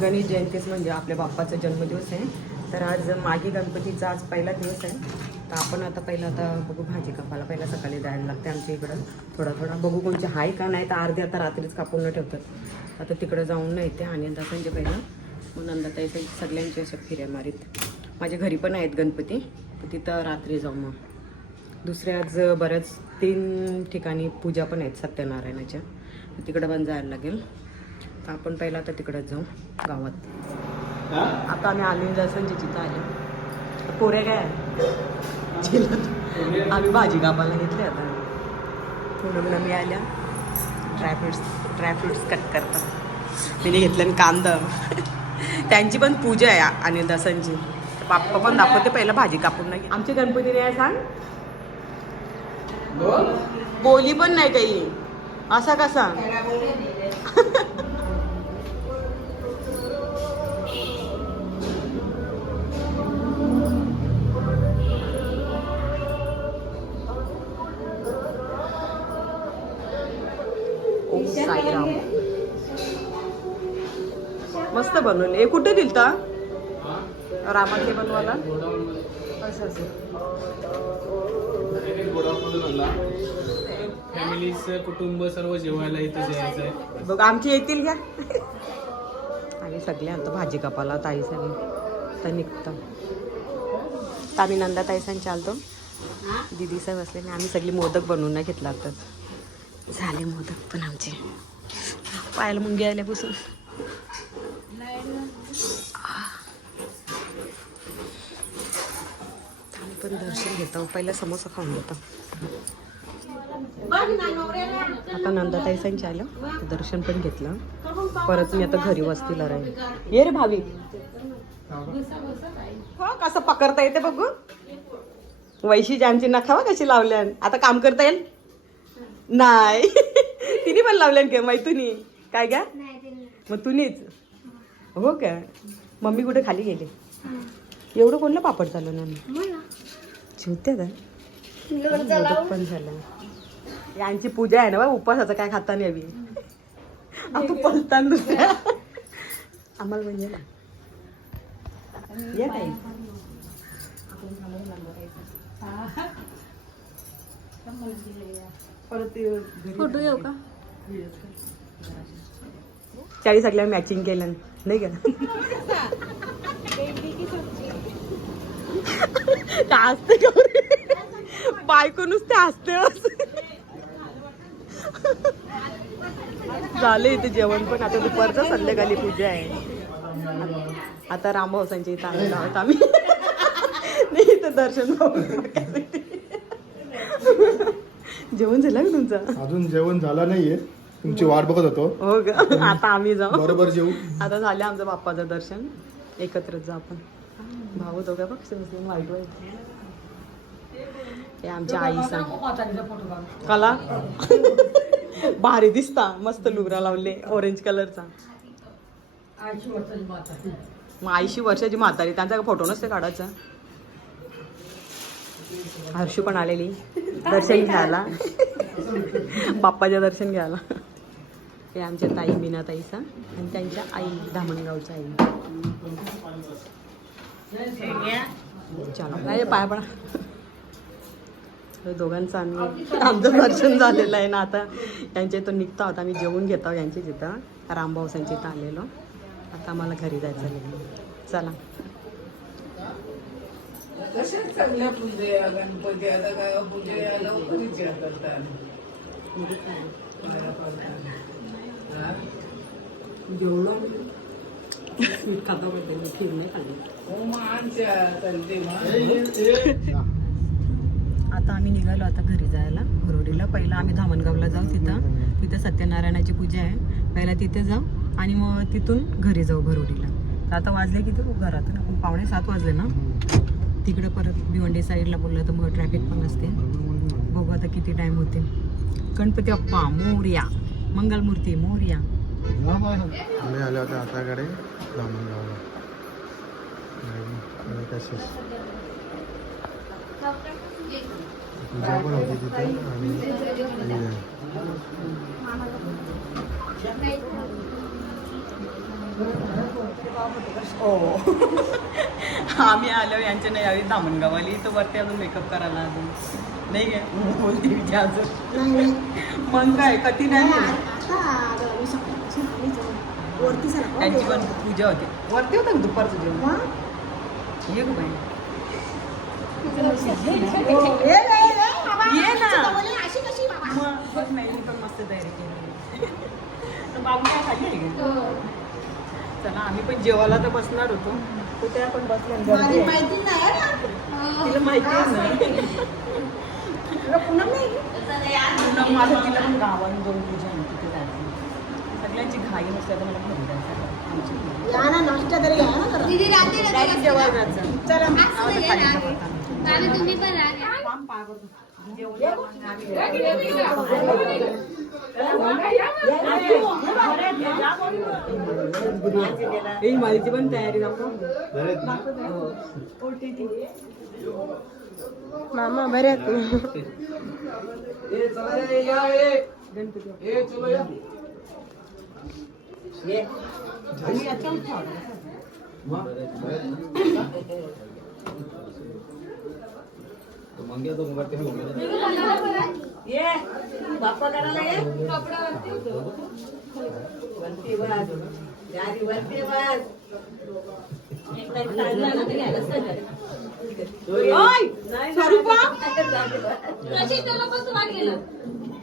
गणेश जयंतीच म्हणजे आपल्या बाप्पाचा जन्मदिवस आहे. तर आज माघी गणपतीचा आज पहिला दिवस आहे. तर आपण आता बघू भाजी कापायला पहिला सकाळी जायला लागते आमच्या इकडं. थोडा बघू कोणचे आहे का नाही, तर अर्धी आता रात्रीच कापून न ठेवतात. आता तिकडं जाऊन नाही येते आणि दसऱ्याच्या पहिलं मग नंदाताई सगळ्यांची असं फिऱ्या मारीत. माझ्या घरी पण आहेत गणपती, तर तिथं रात्री जाऊ. मग दुसऱ्या आज बऱ्याच 3 ठिकाणी पूजा पण आहेत सत्यनारायणाच्या, तिकडं पण जायला लागेल. तर आपण पहिला आता तिकडंच जाऊ गावात. आता आम्ही आली दसऱ्याच्या तिथं आले. पोरे काय आम्ही भाजी कापायला घेतली. आता पूनमला मी आल्या ड्रायफ्रुट्स कट करतात. तिने घेतलं कांदा. त्यांची पण पूजा आहे आणि दसऱ्याची. बाप्पा पण दाखवते पहिला भाजी कापून नाही. आमची गणपती नाही सांग, बोली पण नाही काही. असा कसा साईराम मस्त बनवले. हे कुठे दिलता रामाचे बनवायला? असं फॅमिलीचं कुटुंब सर्व जेवायला इथं जेवायचं आहे. बघ आमची येतील घ्या. आम्ही सगळे आणतो भाजी कापाला. ताई सगळे तर निघतं. तर आम्ही नंदा ताईसांची आलतो. दिदी साहेब असले आम्ही सगळी मोदक बनवून नाही घेतला. तर झाले मोदक पण आमचे. पायाला मुंगी आल्यापासून आम्ही पण दर्शन घेतो. पहिला समोसा खाऊन घेतो. आता नंदाताईसांचे आलं, दर्शन पण घेतलं. परत मी आता घरी वस्तीला राहील. ये रे भावी. हो कसं पकडता येते बघू. वैशी आमची नखावा कशी लावल्या. आता काम करता येईल नाही. तिने पण लावल्यान का मैतुनी काय का मग तुम्हीच हो का. मम्मी कुठे खाली गेले. एवढं कोणलं पापड चालू ना शिवते पण झालं. यांची पूजा आहे ना बा. उपवासाचं काय खाता नाही हवी. आपण पलतान दुसऱ्या आम्हाला म्हणजे ना या काही फोटो येऊ का. 40 सगळ्या मॅचिंग केलं नाही का. हसते बायको नुसते हसते. झाले इथे जेवण पण. आता दुपारचं संध्याकाळी पूजा आहे. आता रामभाऊसांच्या इथं आलेलो आहोत आम्ही. नाही इथं दर्शन जेवण झालं का तुमचं? अजून जेवण झालं नाहीये, तुमची वाट बघत होतो. हो का. आता आम्ही जाऊ बरोबर जेवू. आता झालं आमचं बाप्पाचं दर्शन. एकत्रच जाऊ आपण. भाऊ दोघा बघ वाईट वाईट. हे आमच्या आईचा कला भारी दिसता. मस्त लुगरा लावले ऑरेंज कलरचा. मग 80 वर्षाची म्हातारी. त्यांचा फोटो नसते काढायचा. हर्षू पण आलेली दर्शन घ्यायला. बाप्पाच्या दर्शन घ्यायला. हे आमच्या ताई मीना ताईचा आणि त्यांच्या आई धामणगावच्या आई. चला नाही पाया पडा. दोघांचं आमचं दर्शन झालेलं आहे ना. आता यांच्या इथून निघतो आहोत आम्ही. जेवून घेतो यांच्या तिथं रामभाऊसांच्या इथं आलेलो. आता आम्हाला घरी जायचं आहे. चला आता आम्ही निघालो आता घरी जायला भरोडीला. पहिला आम्ही धामणगावला जाऊ. तिथं सत्यनारायणाची पूजा आहे. पहिला तिथे जाऊ आणि मग तिथून घरी जाऊ भरोडीला. तर आता वाजले किती घरातून आपण 6:45 वाजले ना. तिकडे परत भिवंडी साईडला बोललं तर मग ट्रॅफिक पण असते. बघू आता किती टाइम होते. गणपती बाप्पा मोरया. मंगलमूर्ती मोरया. आम्ही आलो होतो आताकडे धामणगावला. पूजा पण होती तिथे आणि हो आम्ही आलो यांच्या नाही यावी दामणगावाली तर वरती अजून मेकअप करायला अजून नाही काय बोलते विचार अजून मग काय कधी नाही त्यांची पण पूजा होती वरती होतं दुपारचं जेवण ये गं बाई ये ना मग नाही पण मस्त तयारी केली तर बाबू काय खाली आहे का चला आम्ही पण जेवायला तर बसणार होतो कुठे आपण बसल्या तिला माहिती पुन्हा माझं तिला पण गावाला जाऊन पूजा आहे तिथे जायचं सगळ्यांची घाई नसल्या तर मला घरी जायचं जेवायला जायचं चला माझी पण तयारी मामा बरे ये बाप्पा करायला ये वरती बस वरती बस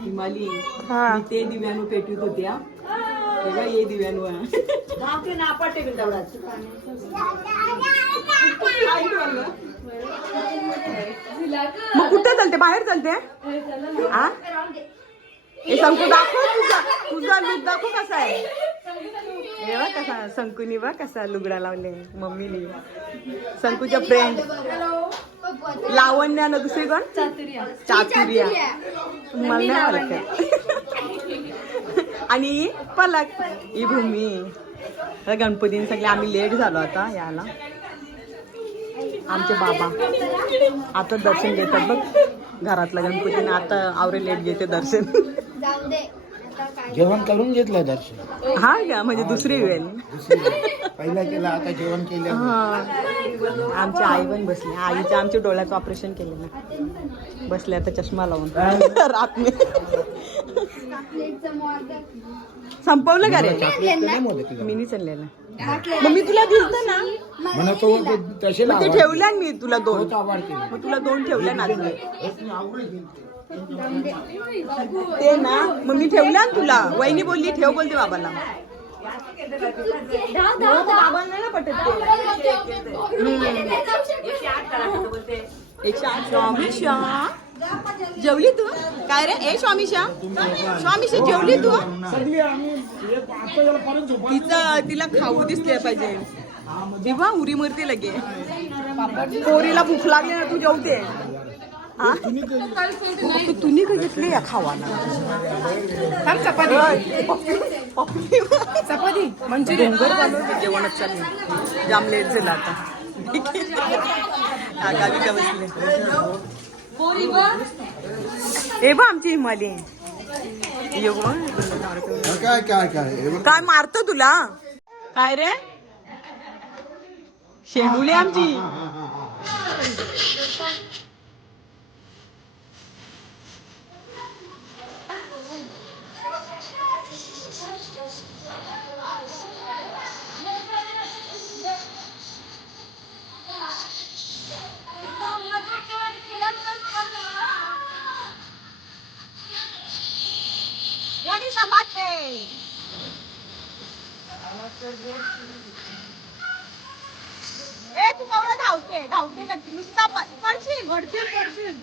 हिमाली ते दिव्यानु पेटवीत होत्या तेव्हा ये दिव्यानु नापा टेकून तेवढाच मग कुठे चालते बाहेर चालते हे शंकू दाखव तुझा लुक दाखव कसा आहे हे बघ कसा शंकूनी बघ कसा लुगडा लावले मम्मीने शंकूच्या फ्रेंड लावण्यानं दुसरी कोण चातुर्या मला नाही आणि पलक ही भूमी गणपतीने सगळे आम्ही लेट झालो आता याला आमचे बाबा आता दर्शन घेतात बघ घरातलं गणपतीने आता आवरे लेट घेते दर्शन जेवण करून घेतलं दर्शन हा का म्हणजे दुसरी वेळ पहिला केला आता जेवण केलं हा आमची आई पण बसली आईच्या आमच्या डोळ्याचं ऑपरेशन केलं ना बसले आता चष्मा लावून रात मी संपवलं का रे मी नाही चाललेलं मग मी तुला दिलत ना म्हणतो तसे मग ते ठेवल्या मी तुला दोन मग तुला दोन ठेवल्या ना ते ना मग मी ठेवल्या ना तुला वहिनी बोलली ठेव बोलते बाबाला बाबाला नाही ना पटत ते 108 स्वामीशा जेवली तू काय रे ए स्वामीशा स्वामीशा जेवली तू तिला खाऊ दिसले पाहिजे जेव्हा उरी मरते लगे पोरीला भूक लागली ना तू जेवते तुम्ही का घेतली या खावाला चपाती मंचुरियन जेवणच चालले जाम लेट झालं आता गावी का बसले ए बा आमची हिमाली काय काय काय काय मारतो तुला काय रे शेंगुली आमची तू केवढं धावते धावते नुसता पडशील घडशील पडशील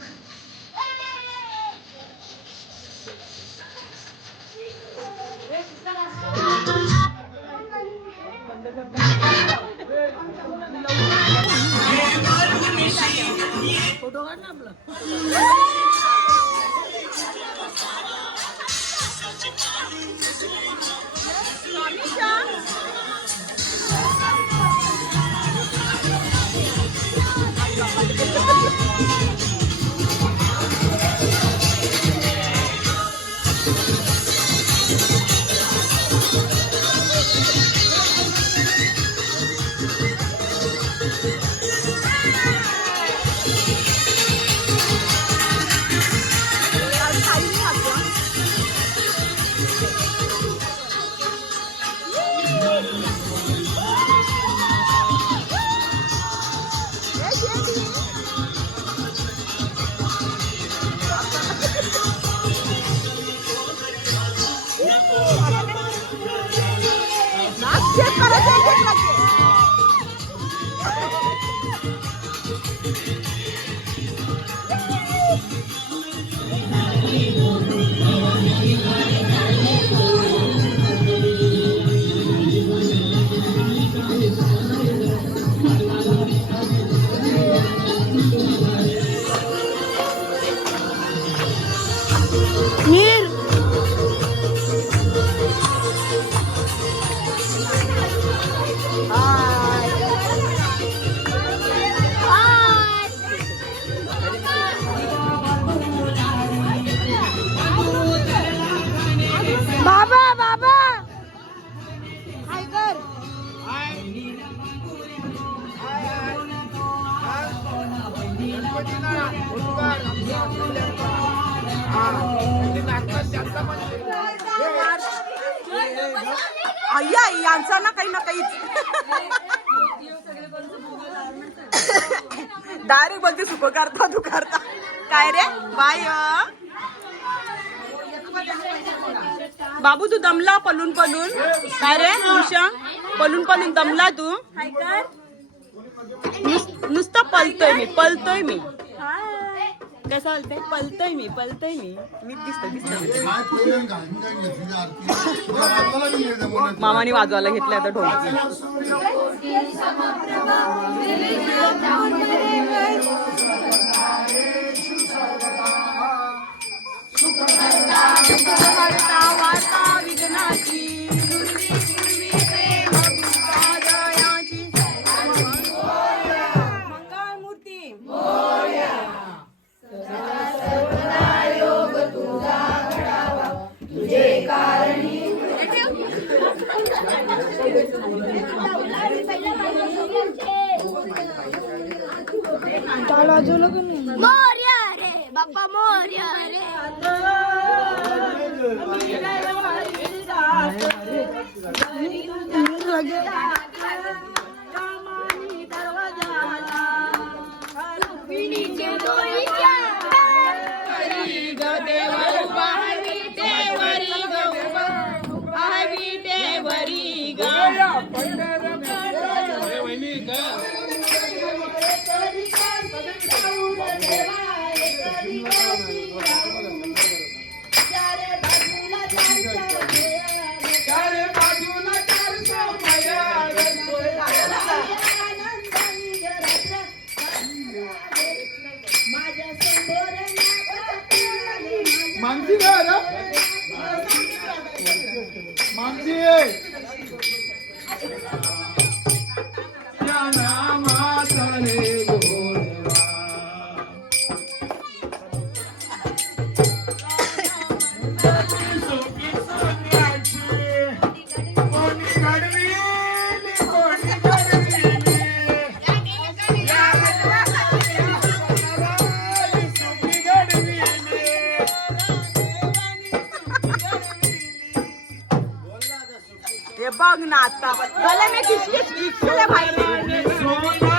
फोटो काढ ना आपला बाबा बाबा हाय कर अय्या यांचा ना काही ना काहीच डायरेक्ट बोलते सुख करता तू करता काय रे बाय बाबू तू दमला पलून पलून काय रे उषा पलून पलून दमला तू नुसतं पलतोय मी कसं बोलते पलतोय मी मीच दिसत मामाने वाजवायला घेतलंय आता ढोल मोर्या रे बाप्पा मोर्या रे मानसी काय रे मानसी बघ ना आता भले मी किसकिस भाई